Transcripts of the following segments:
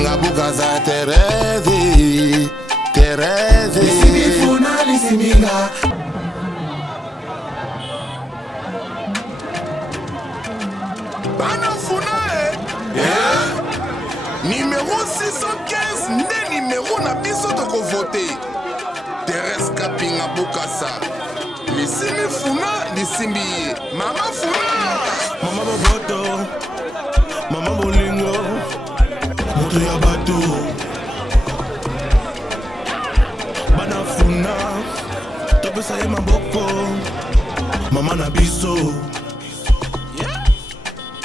Ngabinga bukaza Terezi Lisimifuna lisiminga Banafuna Numéro 615 nde numéro na biso toko voter Thérèse Kapinga Bokassa Lisimifuna lisimbi Mama Funa Mama Boboto Mama Bolingo Moto ya bato Banafuna Topesa ye maboko Mama na biso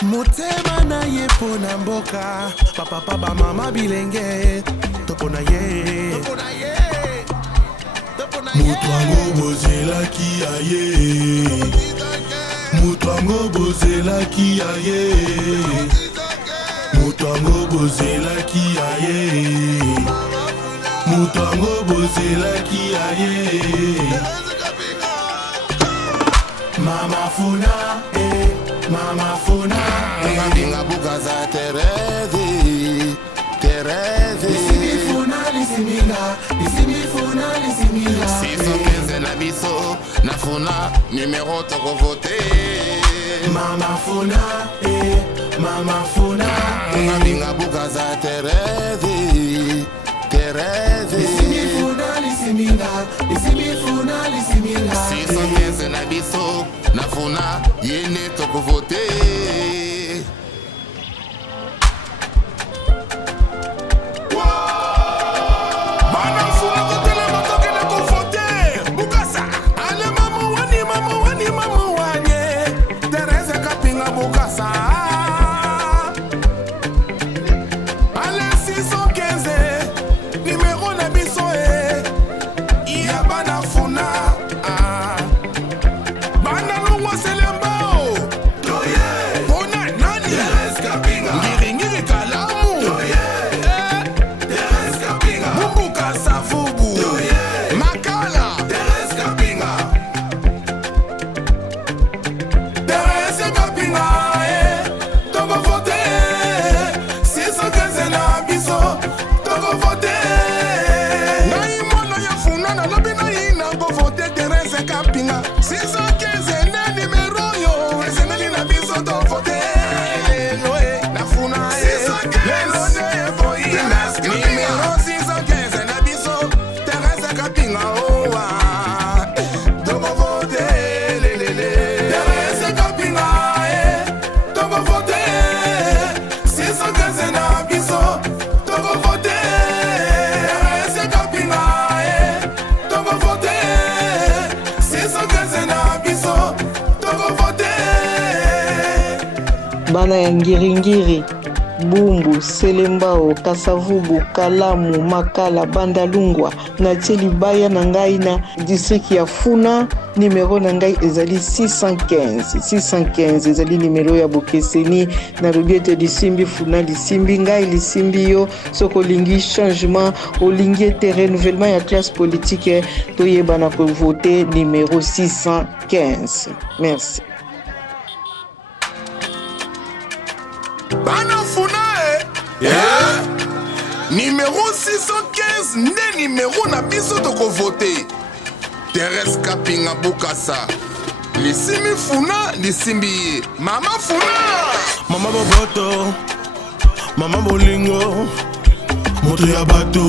Motema na ye pona mboka Papa ba mama bilenge Topo na ye Mutu ango bozelaki aye Mutu ango bozelaki aye Mutu ango bozelaki aye Mutu ango bozelaki aye Mama Funa Mama Funa Ngabinga bukaza Terezi Lisimifuna lisiminga Lisimifuna lisiminga 615 na biso Nafuna numéro toko voter Mama Funa Mama Funa Ngabinga bukaza Terezi Lisimifuna lisiminga Lisimifuna lisiminga 615 na biso Nafuna yene toko voter Bana ya Ngiringiri, Bumbu, Selembao, Kasavubu, Kalamu, Makala, Bandalungwa, Natie Libaya na ngai na district ya Funa. Numéro na ngai ezali 615 ezali numéro ya Bokeseni na lobiete lisimbi Funa lisimbi ngai lisimbi yo soko lingi changement olingi te renouvellement ya classe politique toyeba ko voter numéro 615. Merci. Banafuna Numéro 615 nde numéro na biso toko voter Thérèse Kapinga Bokassa Lisimifuna lisimbi Mama Funa Mama Boboto Mama Bolingo Moto ya bato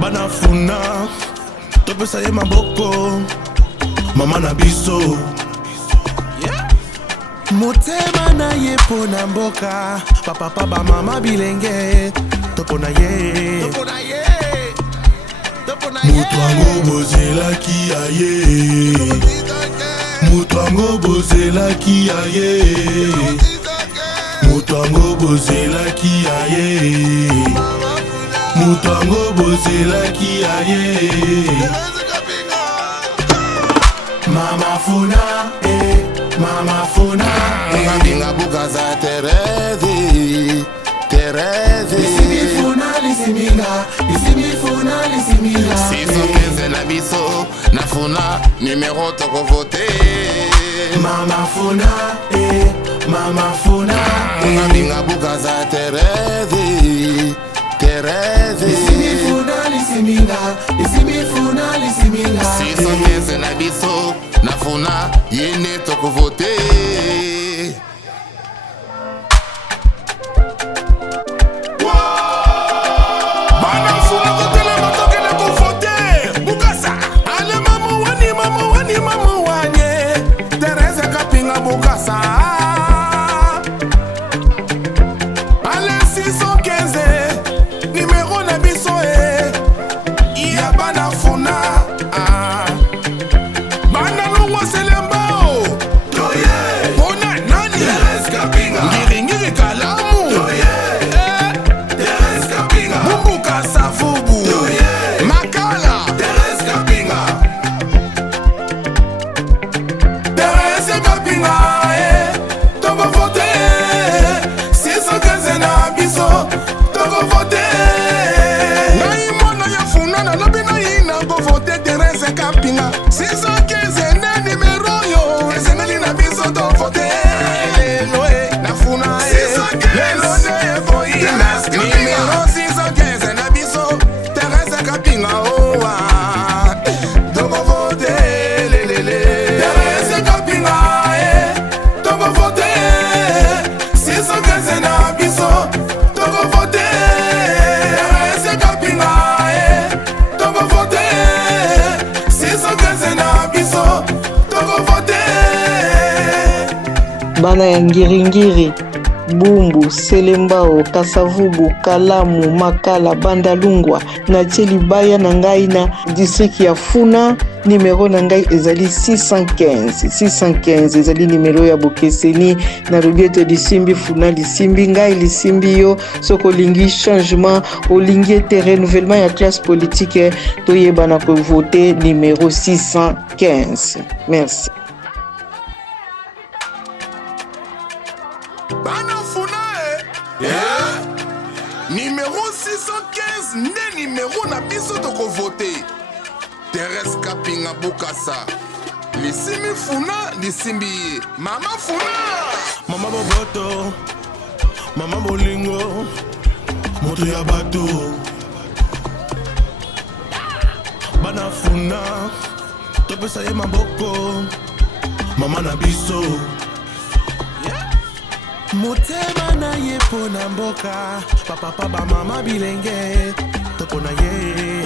Banafuna Topesa ye maboko Mama na biso Motema na ye pona mboka Papa ba mama bilenge Topo na ye Mutu ango bozelaki aye Mutu ango bozelaki aye Mutu ango bozelaki aye Mutu ango bozelaki aye Mama Funa Mama Funa Ngabinga bukaza Terezi Lisimifuna lisiminga Lisimifuna lisiminga 615 na biso Nafuna numéro toko voter Mama Funa Mama Funa Ngabinga Bukasa Terezi Terezi Lisimi Funa Lisiminga Lisimi Funa Lisiminga Siso kese na biso na Funa yene toko vote Bukasa Ale 615 numéro na biso ya bana Funa bana lungo selembao toye bona nani Teres Kapinga ngiri kalamu toye Teres Kapinga Bukasa fubu toye makala Teres Kapinga Teres Kapinga Toko vote 615 na biso Toko vote Nai mwana ya Funa na lobi na ina Go vote Teres Kapinga 615 na numero yo Esengeli na biso to vote Lelo na Funa Lelo ne vo ina Numero 615 na biso Teres Kapinga owa Toko vote lelele Teres Kapinga Toko vote 615 na biso Toko vote Teres Kapinga Toko vote 615 na biso Toko vote bana ya ngiringiri Bumbu, Selembao, Kasavubu, Kalamu, Makala, Bandalungwa na Libaya na ngai na district ya Funa. Numéro na ngai ezali 615 ezali numéro ya Bokeseni na Rubiete Lisimbi Funa Lisimbi ngai Lisimbi yo soko lingi changement olingi te renouvellement ya classe politique toyeba na ko voter numéro 615. Merci. Bana Funa numéro 615 nde numéro na biso toko voter Teres Kapinga Bukasa Lisimi Funa Lisimbi Mama Funa Mama Boboto Mama Bolingo Moto ya bato Bana Funa Topesa ye maboko Mama na biso Motema na ye pona mboka Papa ba mama bilenge Topona ye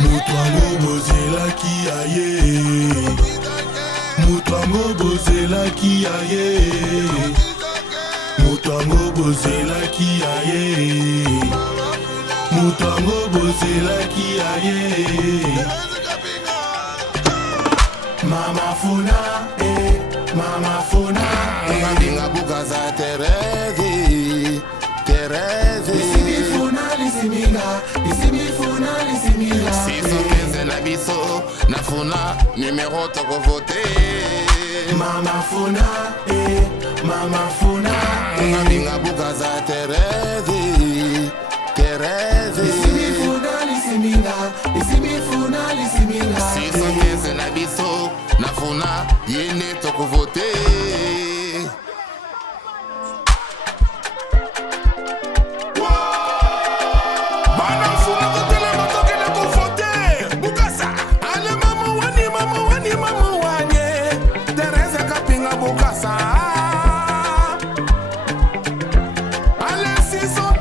Mutu ango bozelaki aye Mutu ango bozelaki aye Mutu ango bozelaki aye Mutu ango bozelaki aye Mama Funa Mama Funa Ngabinga Bukasa Terezi Terezi Lisimi Funa Lisiminga Lisimi Funa Lisiminga Siso kese na biso na Funa numéro toko vote Mama Funa Mama Funa Ngabinga Bukasa Terezi Terezi Lisimi Funa Lisiminga Lisimi Funa Lisiminga Siso kese na biso na Funa yene toko vote Bana Funa kotele matoke na ko vote Bukasa Ale mamu wani Teres Kapinga Bukasa Ale 615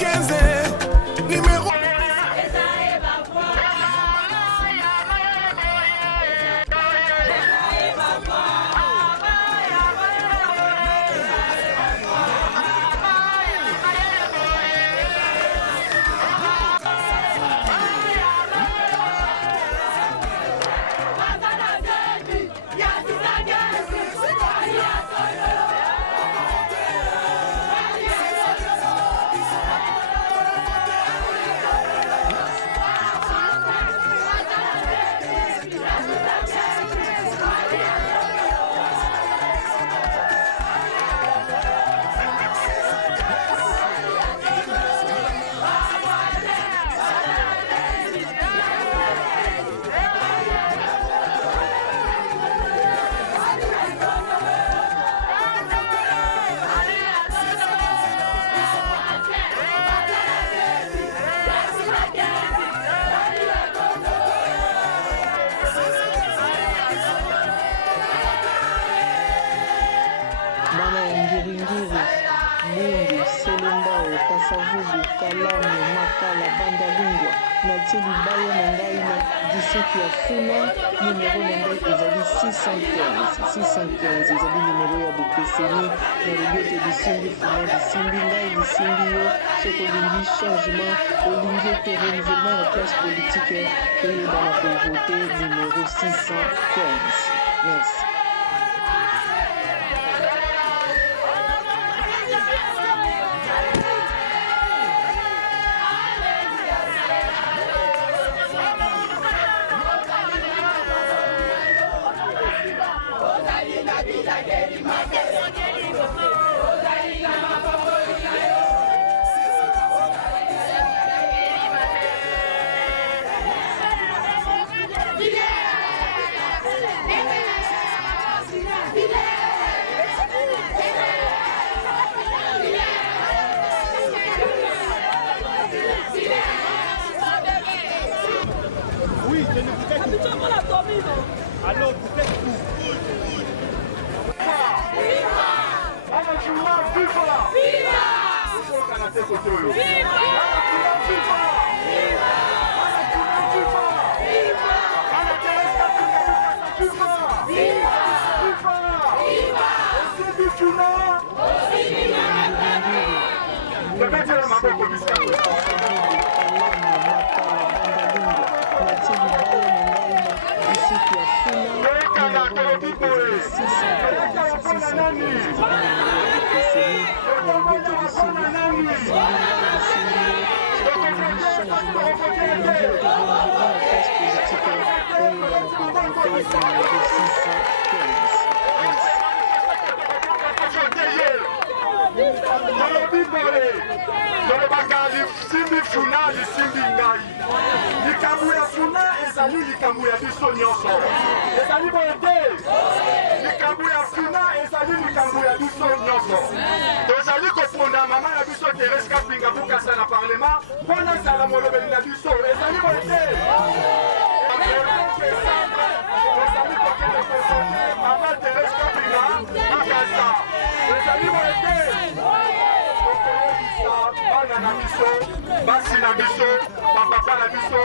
Lingiri, Bundu, Selembao, Kasavubu, Kalamu, Makala, Bandalungwa, Natie Libaya na ngai na district ya Funa, numéro na ngai ezali 615 ezali numéro ya Bokeseni na Robiete Lisimbi Funa Lisimbi ngai Lisimbi yo soki olingi changement olingi ete renouvellement ya classe politique oyebana kovote numéro 615. Merci. Allô, peut-être vous. Viva! Simbi Funa Lisimbi ngai likambo ya Funa ezali likambo ya biso nyonso ezali boyete likambo ya Funa ezali likambo ya biso nyonso tozali koponda mama ya biso Thérèse Kapinga Bukasa na parlement mpona sala molobeli na biso ezali boyete ezali kokende koponda mama Thérèse Kapinga Bukasa ezali boyete bana na biso basi na biso bapapa na biso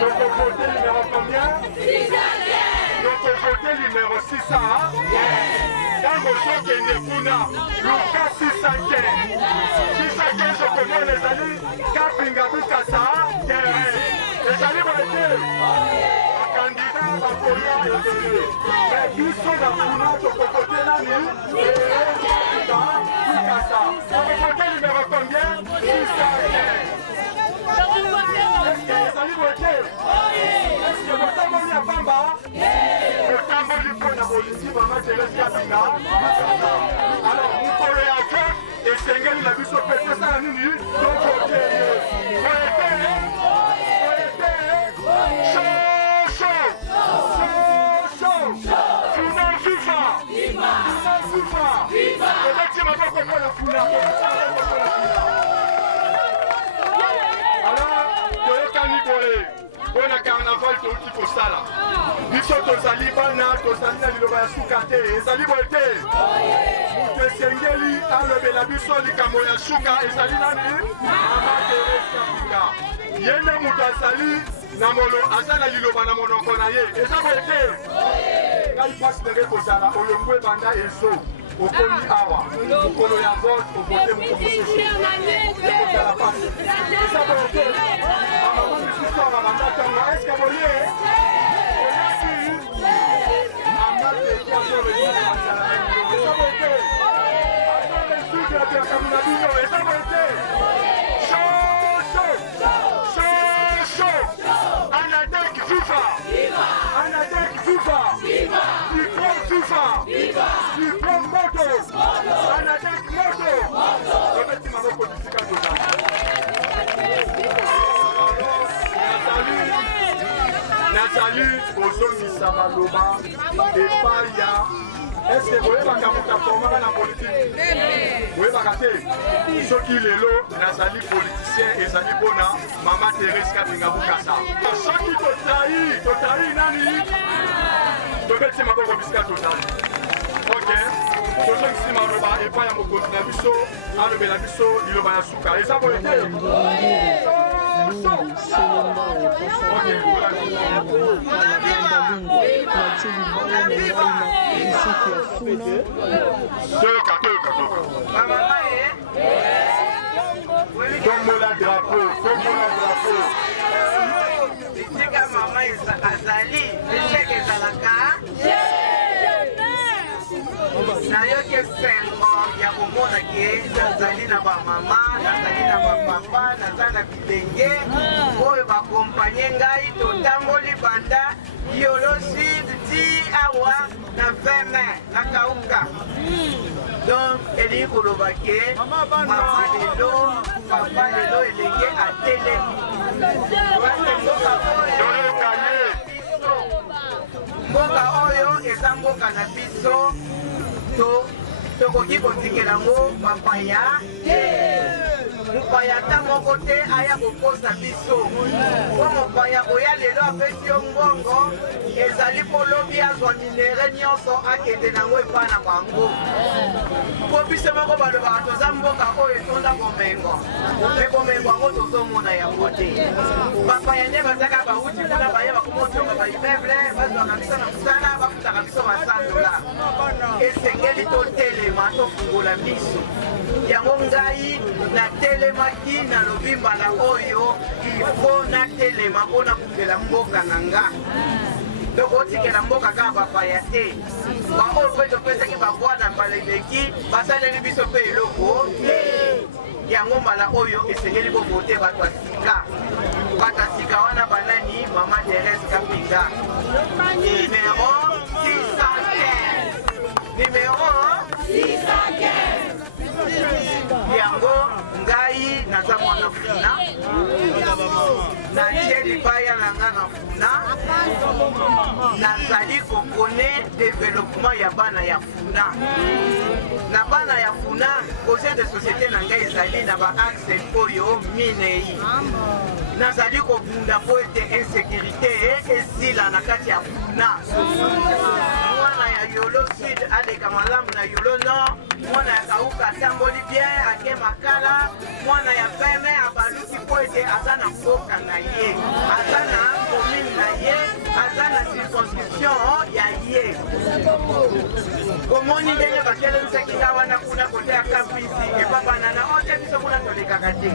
tokovote numéro combien? 615 tokovote numéro 600 ntango ozokende kuna luka 615 okomona ezali Kapinga Bukasa terrain ezali boyete bakandida bakoya ebele me biso na kuna tokovote nani Bukasa tokovote numéro combien? 615 ezali boyete eske botamoli ya pamba otamboli mpona bolisi mama Thérèse Kapinga alors mokolo ya vote esengeli na biso mpe tosala nini tovote toyokani boye mpona carnaval touti kosala biso tozali bana tozali na liloba ya suka te ezali boye te moto esengeli alobela biso likambo ya suka ezali nani mama Thérèse Kapinga ye nde moto azali aza na liloba na monoko na ye eza boye te ngai mpasi ndenge kozala olongo ebanda ezo okomi awa mokolo ya vote ovote moto mosusu ekozala pasi eza boye te bamama misusu awa banda ntango eske boye eza boye te azoresuki abiakamuna bino eza boye te Anadek FIFA! Anadek FIFA! Diplôme FIFA! Diplôme moto! Anadek moto! Remettez ma main pour le fiscal total. Nathalie, Ozoni Samaloba, et Paya. Est-ce que vous avez un combat dans la politique? Oui, ce qui est là, Nazali politicien et Zali Bona, Maman Thérèse Kapinga Bukasa. Ceux qui t'ont trahi, Nani, tu veux que tu m'as pas fiscal total. Ok. Tozo nsima loba epa ya mokonzi na biso alobela biso liloba ya suka. Eza boye te. Tombola drapeau. Tika mama azali, echeke ezalaka. Nayoki esengo ya komona ke nazali na bamama, nazali na bapapa, naza na bilenge oyo bakompanye ngai totamboli banda Yolo Sud ti awa na 20 mai na Kauka. Donc elingi koloba ke mama lelo papa lelo elenge atelemi. Mboka oyo eza mboka na biso tokoki kotikela yango bapaya mopaya ata moko te aya kokosa biso po mopaya oya lelo apesi yo mbongo ezali mpo lobi azwa minere nyonso akende nango epai na bango po biso moko balobaka toza mboka oyo etonda bomengo me bomengo yango tozomona yango te bapaya nde bazaka bauti kuna baye bakomotonga baimeble bazwaka biso na mosala bafutaka biso $100 esengeli totelema tofungola miso yango ngai natelemaki nalobi mbala oyo ifo natelema mpona kufela mboka na nga tokotikela mboka kaka bapaya te baoyo mpe topesaki babwana mbala eleki basaleli biso mpe eloko yango mbala oyo esengeli bovote bato ya sika wana banani mama Thérèse Kapinga numéro 615 yango ngai naza mwana funa natie libaya na nga na funa nazali kokone développement ya bana ya funa na bana ya funa conseil de société na ngai ezali na baaxe oyo minei nazali kobunda po ete insécurité esila na kati ya funa mwana ya Yolo Sud aleka malamu na Yolo Nord mwana ya Kauka atamboli bien ake makala mwana ya peme abaluki po ete aza na mboka na ye aza na commune na ye aza na circonscription ya ye komoni ndenge bakelemisaki nga wana kuna kote ya Kapisi epapanana ote biso kuna tolekaka te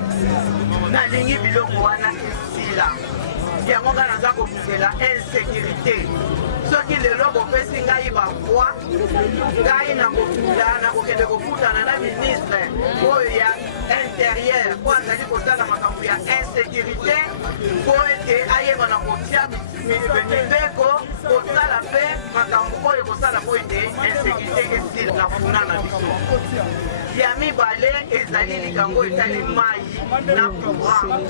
nalingi biloko wana esila yango nga naza kobundela insécurité soki lelo bopesi ngai bavoi ngai nakokende kofutana na ministre oyo ya intérieur po azali kosala makambo ya insécurité po ete ayeba na kotia mibeko kosala mpe makambo oyo kosala po ete insécurité esila na funa na biso ya mibale ezali likambo etali mai na courant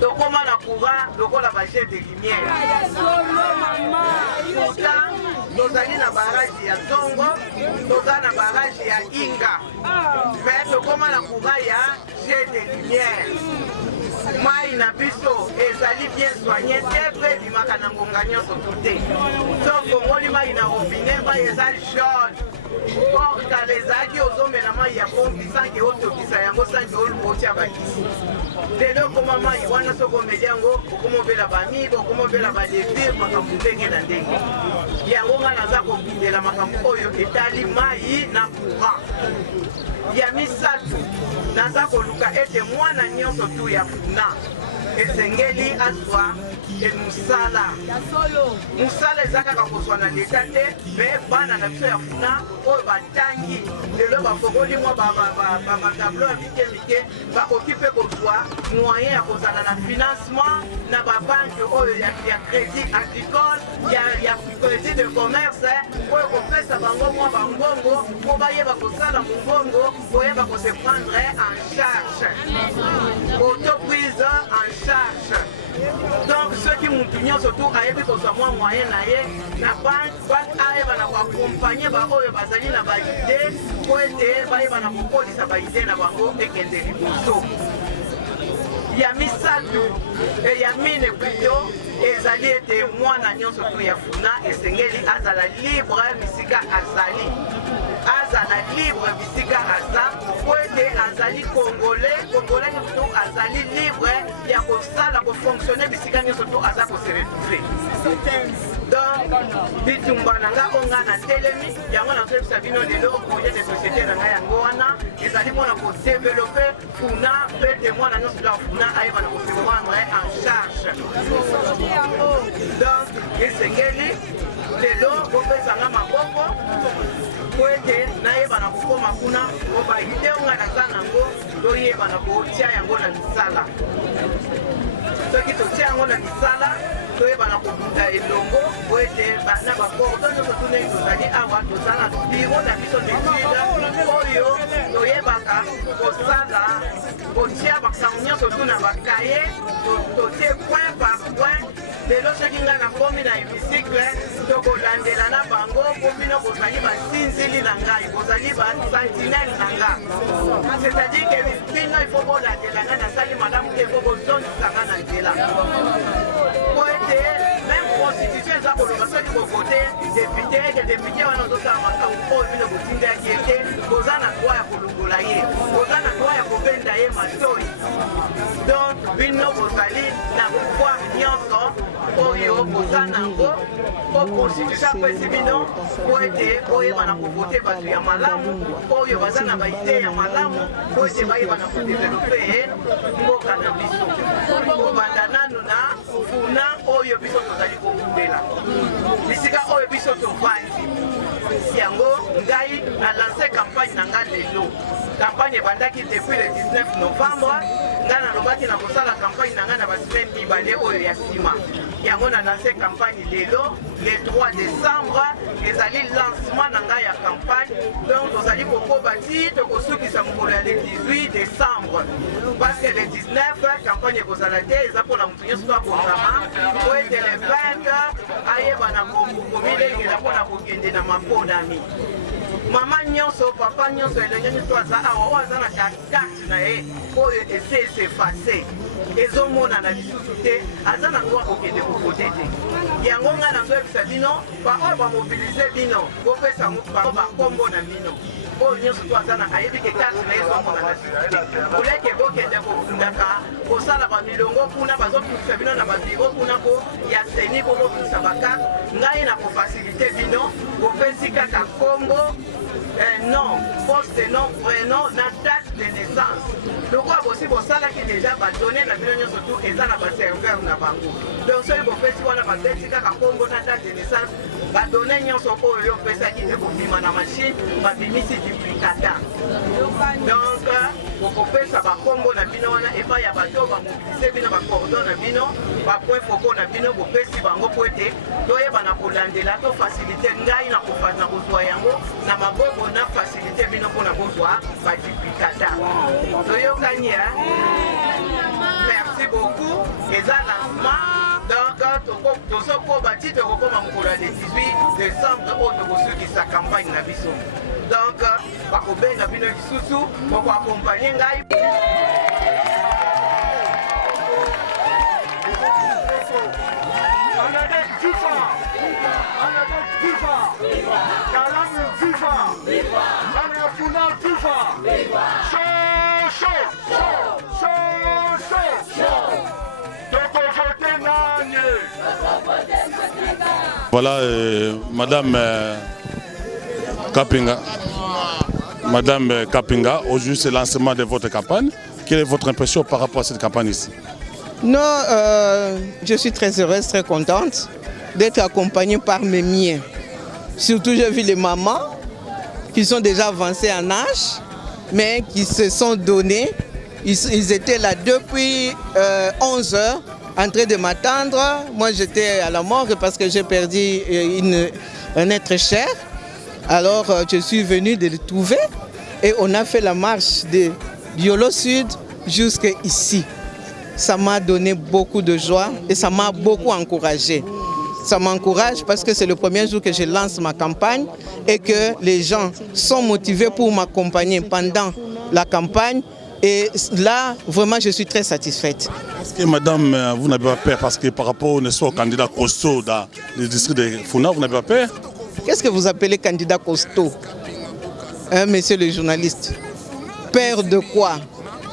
tokoma na courant lokola bajet de lumière pourtant tozali na barage ya Zongo toza na barage ya Inga mais tokoma na courant ya jet de lumière mai na biso ezali bien soigné te mpe bimaka na ngonga nyonso tute so kongoli mai na robinet mai eza jaune or kala ezalaki ozomela mai ya pompi sanke otokisa yango sanke otia bakisi lelo okoma mai wana soki omeli yango okomobela bamibe okomobela balevire makambo ndenge na ndenge yango nga naza kobindela makambo oyo etali mai na courant ya misato naza koluka ete mwana nyonso tu ya funa esengeli azwa mosala eza kaka kozwa na leta te me bana na biso ya funa oyo batangi lelo bafokoli mwa bamatablo ya mike mike bakoki mpe kozwa moyen ya kozala na financement na babanke oyo ya crédit agricole ya crédit de commerce oyo kopesa bango mwa bambongo mpo bayeba kosala mombongo boyeba kose prendre en charge autoprise en charge donc soki mutu nyonso tu ayebi kozwa mwa moyen na ye na banke ayeba na koakompagne baoyo bazali na baide po ete bayeba na kokolisa baide na bango ekende liboso ya misato ya mine plutôt ezali ete mwana nyonso to ya funa esengeli azala libre bisika azali libre bisika aza po ete azali congolais nyonso azali libre ya kosala kofonctionne bisika nyonso to aza kose retrouve donc bitumba na nga onga na telemi yango nazoyebisa bino lelo projet de société na ngai yango wana ezali mpona kodevelope funa mpe ete mwana nyonso to ya funa ayeba na kose prendre en charge donc esengeli lelo kopesanga maboko po ete nayeba na kokoma kuna po baide onga naza nango toyeba na kotia yango na misala soki totia yango na misala toyeba na kokunda elongo po ete na bakordo nyonso tunei tozali awa tozala biro na biso d'étude oyo toyebaka kosala kotia basango nyonso tuna bakaye totie point par point lelo soki ngai nakomi na hémicycle tokolandela na bango po bino bozali basinzili na ngai bozali basentinele na nga c'est-à-dire ke bino ifo bolandela ngai nasali malamu te po bozondisa nga na nzela po ete même constitution eza koloba soki bokote député ke député wana ozosala makambo oyo bino botindaki ete boza na droit ya kolongola ye boza na droit ya kobenda ye matoi donc bino bozali na pouvoir nyonso oyo boza nango po constitution apesi bino po ete oyeba na kovote bato ya malamu oyo baza na baide ya malamu po ete bayeba na kodevelope mboka na biso kobanda nanu na funa oyo biso tozali kobundela bisika oyo biso tovandi yango ngai alance campagne na ngai lelo campagne ebandaki depuis le 19 novembre ngai nalobaki na kosala campagne na ngai na basemaine mibale oyo ya nsima yango na lance campagne lelo le 3 décembre ezali lancement na ngai ya campagne donc tozali kokoba ti tokosukisa mokolo ya le 18 décembre parce que le 19 campagne ekozala te eza mpona motu nyonso to akosama po ete le 20 ayeba na komilengela mpona kokende na maponami mama nyonso papa nyonso elenge nyonso aza awa oyo aza na carte na ye oyo ese esefase ezomonana lisusu te aza na droit kokende kovote te yango ngai nazoyebisa bino baoyo bamobilize bino bopesa bango bakombo na bino oyo nyonso to aza na ayebi ke carte na ye ezomonana lisusu te koleke bokende kofundaka kosala bamilongo kuna bazofundisa bino na babiro kuna po ya seni po bofundisa bakarte ngai na kofasilite bino bopesi kaka kombo nom, poste nom, prénom, na date de naissance. Donc aussi bosalaki déjà badonné na bino nyonso tout eza na baserveur na bango. Donc soki bopesi wana babeti kaka kombo na date de naissance badonné nyonso oyo opesaki te kobima na machine babimisi duplicata. Donc bokopesa bakombo na bino wana epai ya bato bamobilize bino bacordon na bino bapoint foko na bino bopesi bango po ete toyeba na kolandela to facilité ngai na kozwa yango na maboko na facilité bino mpona kozwa baduplicata toyokani merci beaucoup eza lancement donc tozokoba ti tokokoma mokolo ya le 18 décembre oyo tokosukisa campagne na biso donc bakobenga bino lisusu bokoakompagne ngai Voilà, Madame Kapinga. Madame Kapinga, aujourd'hui c'est le lancement de votre campagne. Quelle est votre impression par rapport à cette campagne ici? Non, je suis très heureuse, très contente d'être accompagnée par mes miens. Surtout, j'ai vu les mamans qui sont déjà avancées en âge, mais qui se sont donnés. Ils étaient là depuis 11 heures en train de m'attendre. Moi, j'étais à la mort parce que j'ai perdu un être cher. Alors, je suis venue de le trouver et on a fait la marche de Yolo Sud jusqu'ici. Ça m'a donné beaucoup de joie et ça m'a beaucoup encouragé. Ça m'encourage parce que c'est le premier jour que je lance ma campagne et que les gens sont motivés pour m'accompagner pendant la campagne Et là, vraiment, je suis très satisfaite. Est-ce que madame, vous n'avez pas peur parce que par rapport au candidat costaud dans le district de Funa, vous n'avez pas peur? Qu'est-ce que vous appelez candidat costaud, hein, monsieur le journaliste? Peur de quoi?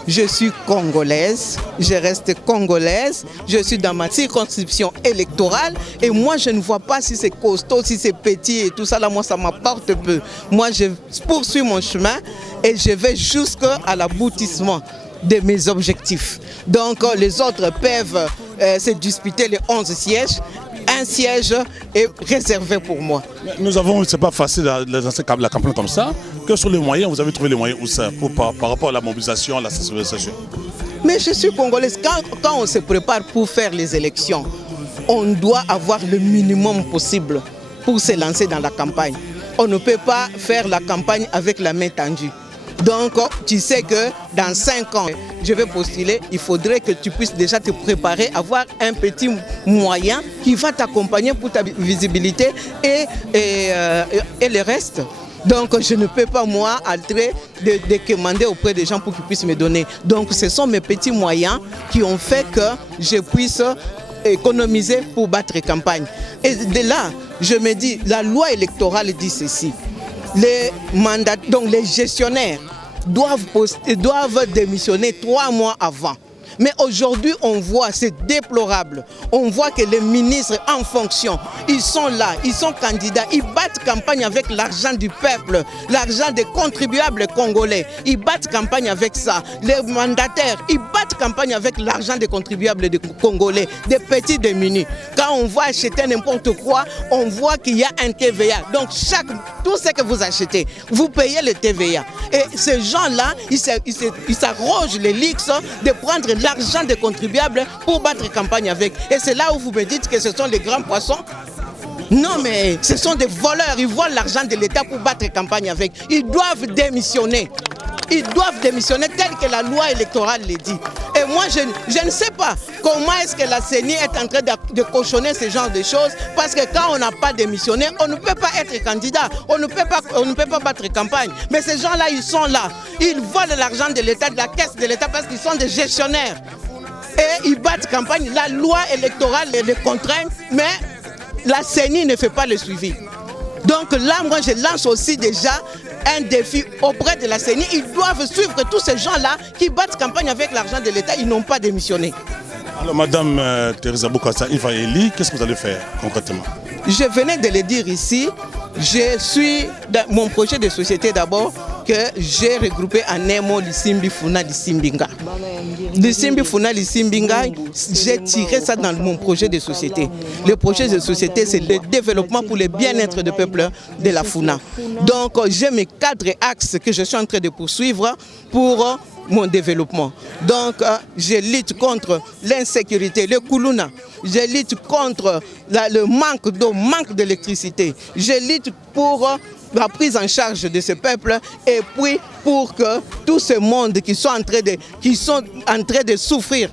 Je suis congolaise, je reste congolaise, je suis dans ma circonscription électorale et moi je ne vois pas si c'est costaud, si c'est petit et tout ça, là moi ça m'apporte peu. Moi je poursuis mon chemin et je vais jusqu'à l'aboutissement de mes objectifs. Donc les autres peuvent se disputer les 11 sièges. Un siège est réservé pour moi. Nous avons, c'est pas facile de lancer la campagne comme ça. Quels sont les moyens? Vous avez trouvé les moyens où ça par rapport à la mobilisation, à la sensibilisation? Mais je suis congolaise. Quand on se prépare pour faire les élections, on doit avoir le minimum possible pour se lancer dans la campagne. On ne peut pas faire la campagne avec la main tendue. Donc, tu sais que dans 5 ans, je vais postuler, il faudrait que tu puisses déjà te préparer, avoir un petit moyen qui va t'accompagner pour ta visibilité et le reste. Donc, je ne peux pas, moi, entrer de commander auprès des gens pour qu'ils puissent me donner. Donc, ce sont mes petits moyens qui ont fait que je puisse économiser pour battre campagne. Et de là, je me dis, la loi électorale dit ceci. Les mandats, donc les gestionnaires doivent démissionner 3 mois avant. Mais aujourd'hui, on voit, c'est déplorable. On voit que les ministres en fonction, ils sont là, ils sont candidats, ils battent campagne avec l'argent du peuple, l'argent des contribuables congolais. Ils battent campagne avec ça. Les mandataires, ils battent campagne avec l'argent des contribuables congolais, des petits démunis. Quand on va acheter n'importe quoi, on voit qu'il y a un TVA. Donc tout ce que vous achetez, vous payez le TVA. Et ces gens-là, ils s'arrogent les lix de prendre l'argent des contribuables pour battre campagne avec. Et c'est là où vous me dites que ce sont les grands poissons. Non, mais ce sont des voleurs. Ils volent l'argent de l'État pour battre campagne avec. Ils doivent démissionner. Ils doivent démissionner tel que la loi électorale le dit. Et moi, je ne sais pas comment est-ce que la CENI est en train de cochonner ce genre de choses. Parce que quand on n'a pas démissionné, on ne peut pas être candidat. On ne peut pas battre campagne. Mais ces gens-là, ils sont là. Ils volent l'argent de l'État, de la caisse de l'État, parce qu'ils sont des gestionnaires. Et ils battent campagne. La loi électorale les contraint, mais la CENI ne fait pas le suivi. Donc là, moi, je lance aussi déjà un défi auprès de la CENI. Ils doivent suivre tous ces gens-là qui battent campagne avec l'argent de l'État. Ils n'ont pas démissionné. Alors, Madame Teresa Bokassa, Iva Eli, qu'est-ce que vous allez faire concrètement? Je venais de le dire ici. Je suis dans mon projet de société d'abord que j'ai regroupé en un mot Lissimbi Funa Lissimbinga. Lissimbi Funa Lissimbinga, j'ai tiré ça dans mon projet de société. Le projet de société, c'est le développement pour le bien-être du peuple de la Funa. Donc, j'ai mes 4 axes que je suis en train de poursuivre pour mon développement. Donc, je lutte contre l'insécurité, le Kuluna. Je lutte contre le manque d'eau, manque d'électricité. Je lutte pour la prise en charge de ce peuple et puis pour que tout ce monde qui sont en train de souffrir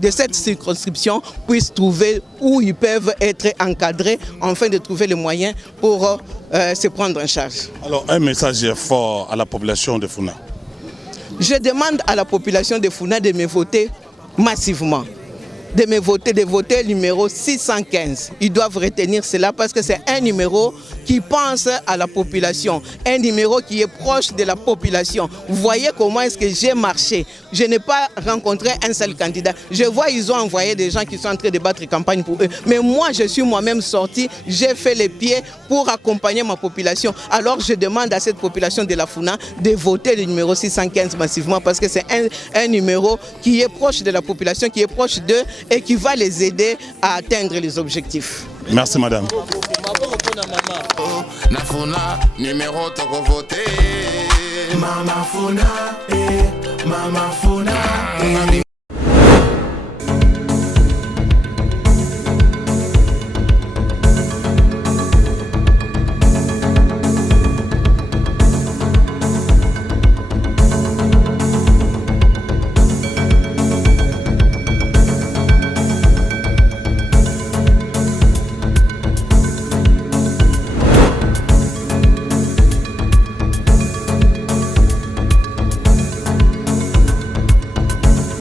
de cette circonscription puisse trouver où ils peuvent être encadrés afin de trouver les moyens pour se prendre en charge. Alors, un message fort à la population de Funa. Je demande à la population de Funa de me voter massivement. De voter numéro 615. Ils doivent retenir cela parce que c'est un numéro qui pense à la population, un numéro qui est proche de la population. Vous voyez comment est-ce que j'ai marché. Je n'ai pas rencontré un seul candidat. Je vois ils ont envoyé des gens qui sont en train de battre campagne pour eux. Mais moi, je suis moi-même sorti, j'ai fait les pieds pour accompagner ma population. Alors, je demande à cette population de la Funa de voter le numéro 615 massivement parce que c'est un numéro qui est proche de la population, qui est proche d'eux et qui va les aider à atteindre les objectifs. Merci madame. Na Funa, numéro toko voté. Mama Funa, Mama Funa.